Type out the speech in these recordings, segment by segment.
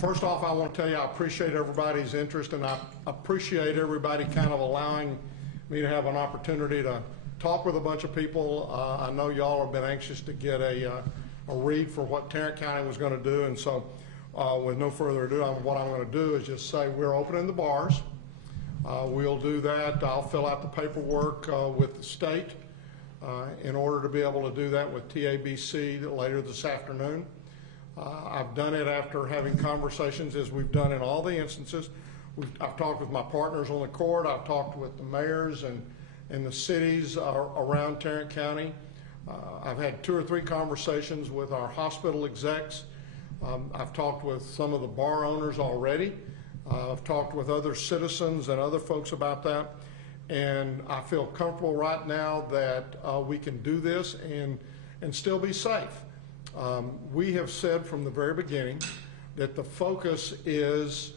First off, I want to tell you I appreciate everybody's interest, and I appreciate everybody kind of allowing me to have an opportunity to talk with a bunch of people. I know y'all have been anxious to get a read for what Tarrant County was going to do, and so with no further ado, what I'm going to do is just say we're opening the bars. We'll do that. I'll fill out the paperwork with the state in order to be able to do that with TABC later this afternoon. I've done it after having conversations, as we've done in all the instances. I've talked with my partners on the court. I've talked with the mayors and the cities around Tarrant County. I've had 2 or 3 conversations with our hospital execs. I've talked with some of the bar owners already. I've talked with other citizens and other folks about that. And I feel comfortable right now that we can do this and still be safe. We have said from the very beginning that the focus is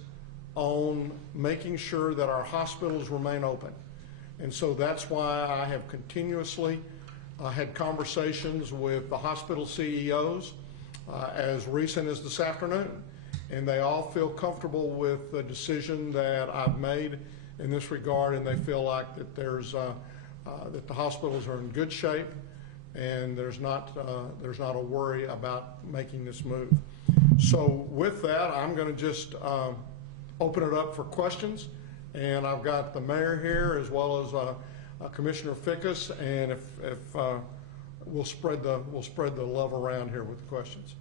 on making sure that our hospitals remain open. And so that's why I have continuously had conversations with the hospital CEOs as recent as this afternoon. And they all feel comfortable with the decision that I've made in this regard, and they feel like that that the hospitals are in good shape, and there's not a worry about making this move. So with that, I'm going to just open it up for questions, and I've got the mayor here as well as Commissioner Fickus, and if we'll spread the love around here with the questions.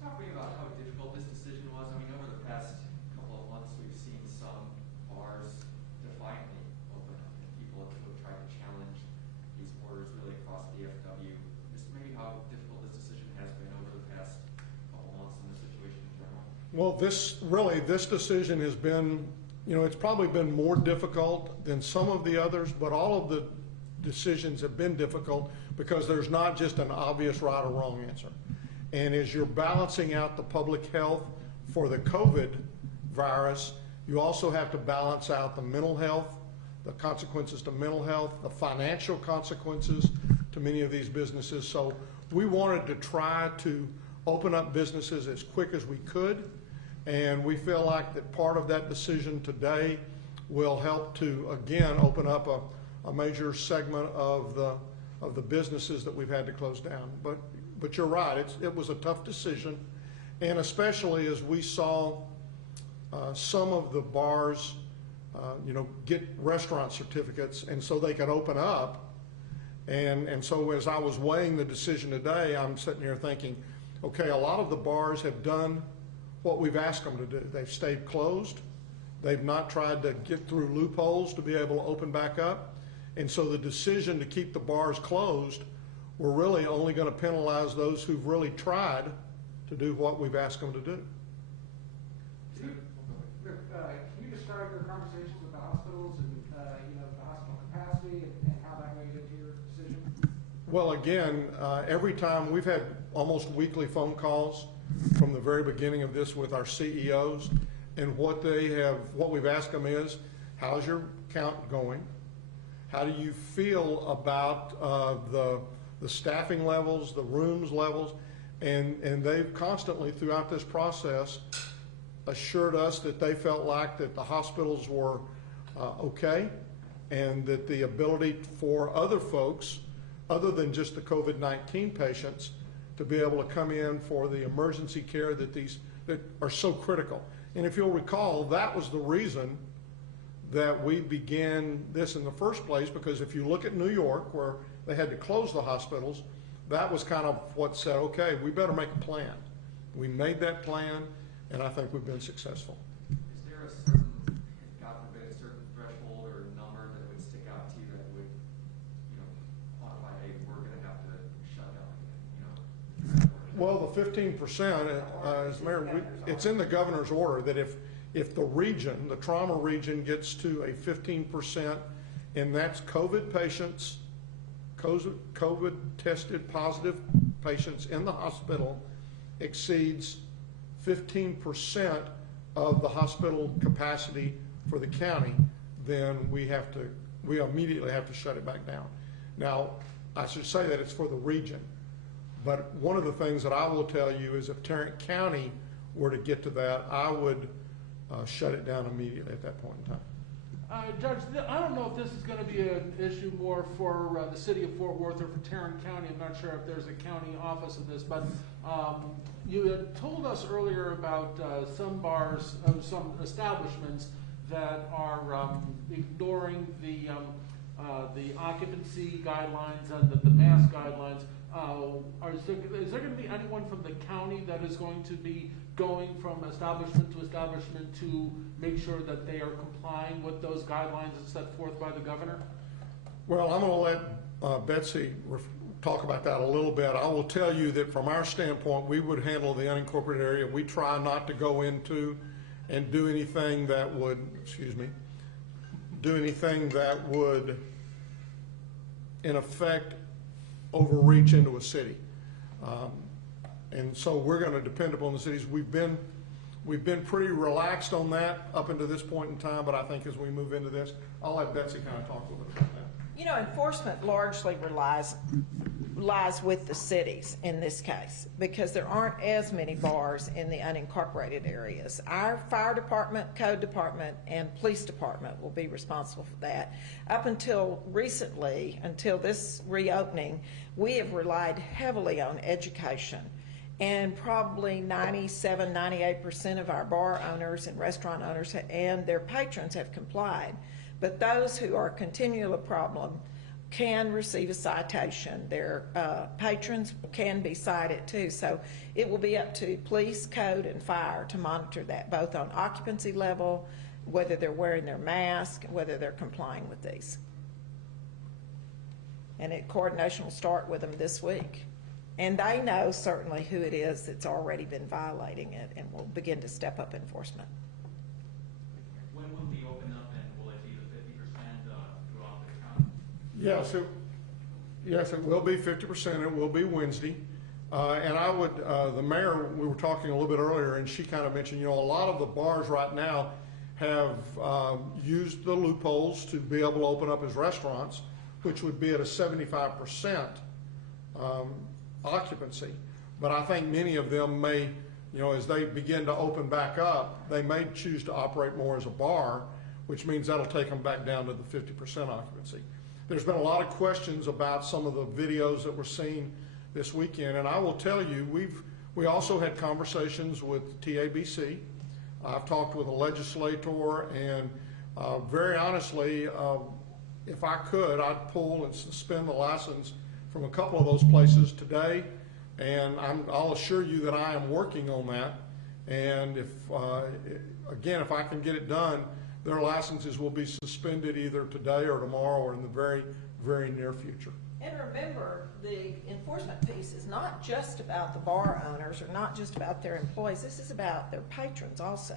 Can you talk to me about how difficult this decision was? I mean, over the past couple of months, we've seen some bars defiantly open up, and people have tried to challenge these orders really across the DFW. Just maybe how difficult this decision has been over the past couple of months in the situation in general. Well, this decision has been, it's probably been more difficult than some of the others, but all of the decisions have been difficult because there's not just an obvious right or wrong answer. And as you're balancing out the public health for the COVID virus, you also have to balance out the mental health, the consequences to mental health, the financial consequences to many of these businesses. So we wanted to try to open up businesses as quick as we could. And we feel like that part of that decision today will help to, again, open up a major segment of the businesses that we've had to close down. But you're right, it was a tough decision, and especially as we saw some of the bars, get restaurant certificates, and so they could open up. And so as I was weighing the decision today, I'm sitting here thinking, okay, a lot of the bars have done what we've asked them to do. They've stayed closed. They've not tried to get through loopholes to be able to open back up. And so the decision to keep the bars closed, we're really only going to penalize those who've really tried to do what we've asked them to do. Can you describe your conversations with the hospitals and the hospital capacity and how that weighed into your decision? Well, again, every time we've had almost weekly phone calls from the very beginning of this with our CEOs, and what we've asked them is, how's your count going? How do you feel about the staffing levels, the rooms levels? And they've constantly throughout this process assured us that they felt like that the hospitals were okay, and that the ability for other folks, other than just the COVID-19 patients, to be able to come in for the emergency care that are so critical. And if you'll recall, that was the reason that we began this in the first place, because if you look at New York, where they had to close the hospitals, that was kind of what said, okay, we better make a plan. We made that plan, and I think we've been successful. Is there a certain, God forbid, a certain threshold or number that would stick out to you that would, quantify, hey, we're going to have to shut down again, Well, the 15%, as Mayor, it's in the governor's order that if the region, the trauma region, gets to a 15%, and that's COVID patients, COVID tested positive patients in the hospital exceeds 15% of the hospital capacity for the county, then we immediately have to shut it back down. Now, I should say that it's for the region. But one of the things that I will tell you is if Tarrant County were to get to that, I would shut it down immediately at that point in time. Judge, I don't know if this is going to be an issue more for the city of Fort Worth or for Tarrant County. I'm not sure if there's a county office of this, but you had told us earlier about some bars, some establishments that are ignoring the occupancy guidelines and the mask guidelines. Is there going to be anyone from the county that is going to be going from establishment to make sure that they are complying with those guidelines as set forth by the governor? Well, I'm going to let Betsy talk about that a little bit. I will tell you that from our standpoint, we would handle the unincorporated area. We try not to go into and do anything that would, in effect, overreach into a city. And so we're going to depend upon the cities. We've been pretty relaxed on that up until this point in time, but I think as we move into this, I'll let Betsy kind of talk a little bit about that. You know, enforcement largely lies with the cities in this case, because there aren't as many bars in the unincorporated areas. Our fire department, code department, and police department will be responsible for that. Up until recently, until this reopening, we have relied heavily on education. And probably 97, 98% of our bar owners and restaurant owners and their patrons have complied. But those who are continually a problem can receive a citation. Their patrons can be cited too. So it will be up to police, code, and fire to monitor that, both on occupancy level, whether they're wearing their mask, whether they're complying with these. And coordination will start with them this week. And they know certainly who it is that's already been violating it, and will begin to step up enforcement. When will we open up, and will it be the 50% throughout the county? Yes, it will be 50%. It will be Wednesday. And I would, the mayor, we were talking a little bit earlier, and she kind of mentioned, you know, a lot of the bars right now have used the loopholes to be able to open up as restaurants, which would be at a 75% occupancy. But I think many of them may, you know, as they begin to open back up, they may choose to operate more as a bar, which means that'll take them back down to the 50% occupancy. There's been a lot of questions about some of the videos that were seen this weekend, and I will tell you, we also had conversations with TABC. I've talked with a legislator, and very honestly, if I could, I'd pull and suspend the license from a couple of those places today, and I'll assure you that I am working on that. And if I can get it done, their licenses will be suspended either today or tomorrow or in the very, very near future. And remember, the enforcement piece is not just about the bar owners or not just about their employees. This is about their patrons also.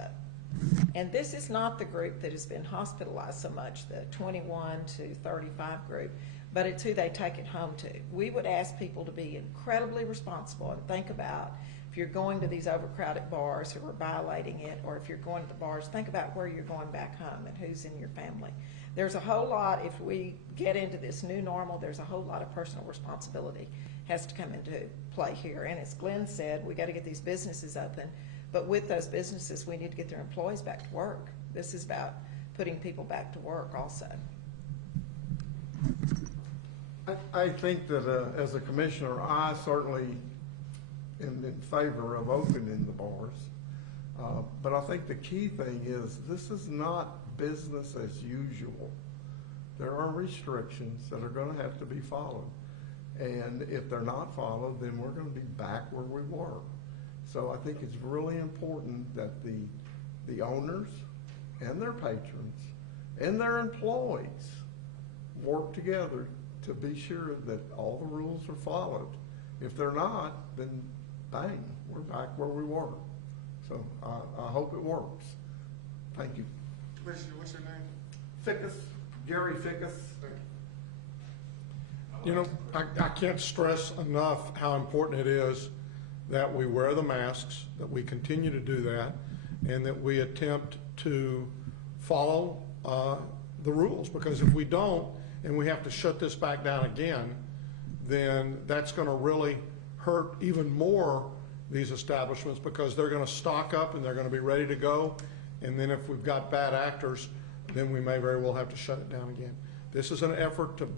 And this is not the group that has been hospitalized so much, the 21 to 35 group, but it's who they take it home to. We would ask people to be incredibly responsible and think about, if you're going to these overcrowded bars who are violating it, or if you're going to the bars, think about where you're going back home and who's in your family. There's a whole lot, if we get into this new normal, there's a whole lot of personal responsibility has to come into play here. And as Glen said, we got to get these businesses open, but with those businesses, we need to get their employees back to work. This is about putting people back to work also. I think that as a commissioner, I certainly am in favor of opening the bars. But I think the key thing is this is not business as usual. There are restrictions that are going to have to be followed. And if they're not followed, then we're going to be back where we were. So I think it's really important that the owners and their patrons and their employees work together to be sure that all the rules are followed. If they're not, then bang, we're back where we were. So I hope it works. Thank you. What's your name? Fickus, Gary Fickus. You know, I can't stress enough how important it is that we wear the masks, that we continue to do that, and that we attempt to follow the rules. Because if we don't, and we have to shut this back down again, then that's going to really hurt even more these establishments, because they're gonna stock up and they're gonna be ready to go. And then if we've got bad actors, then we may very well have to shut it down again. This is an effort to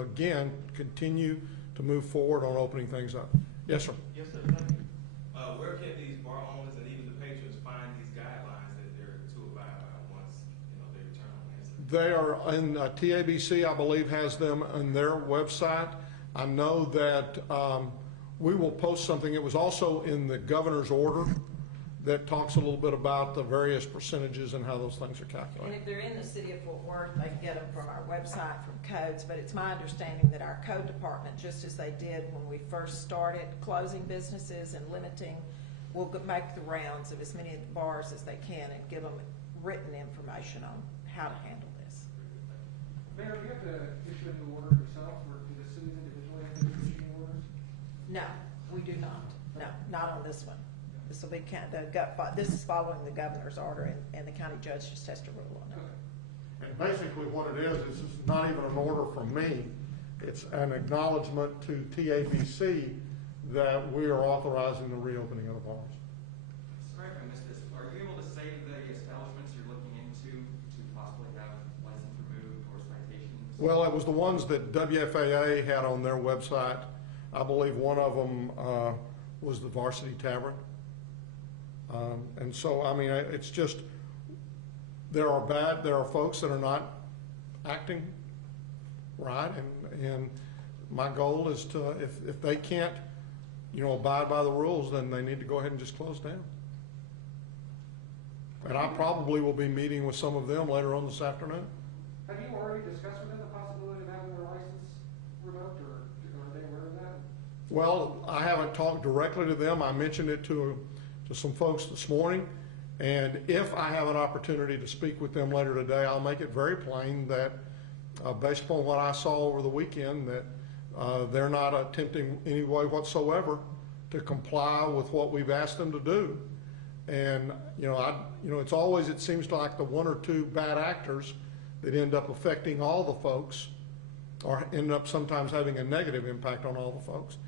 again, continue to move forward on opening things up. Yes, sir. Yes, sir. Where can these bar owners and even the patrons find these guidelines that they're to abide by once, they return on Wednesday? They are in, TABC, I believe, has them on their website. I know that we will post something. It was also in the governor's order that talks a little bit about the various percentages and how those things are And calculated. if they're in the city of Fort Worth, they can get them from our website, from codes, but it's my understanding that our code department, just as they did when we first started closing businesses and limiting, will make the rounds of as many of the bars as they can and give them written information on how to handle this. Mayor, do you have to issue any order yourself, or do the cities individually have to issue any orders? No, we do not. No, not on this one. This will be, this is following the governor's order, and the county judge just has to rule on it. And basically what it is it's not even an order from me. It's an acknowledgement to TABC that we are authorizing the reopening of the bars. Sorry if I missed this. Are you able to say the establishments you're looking into to possibly have license removed or citations? Well, it was the ones that WFAA had on their website. I believe one of them was the Varsity Tavern. And so, I mean, it's just, there are folks that are not acting right, and my goal is to, if they can't, abide by the rules, then they need to go ahead and just close down. And I probably will be meeting with some of them later on this afternoon. Have you already discussed with them the possibility of having their license revoked, or are they aware of that? Well, I haven't talked directly to them. I mentioned it to some folks this morning, and if I have an opportunity to speak with them later today, I'll make it very plain that based upon what I saw over the weekend, that they're not attempting any way whatsoever to comply with what we've asked them to do. And it's always, it seems like the one or two bad actors that end up affecting all the folks, or end up sometimes having a negative impact on all the folks.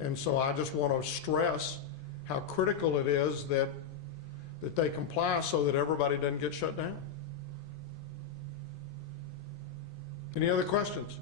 And so I just want to stress how critical it is that they comply so that everybody doesn't get shut down. Any other questions?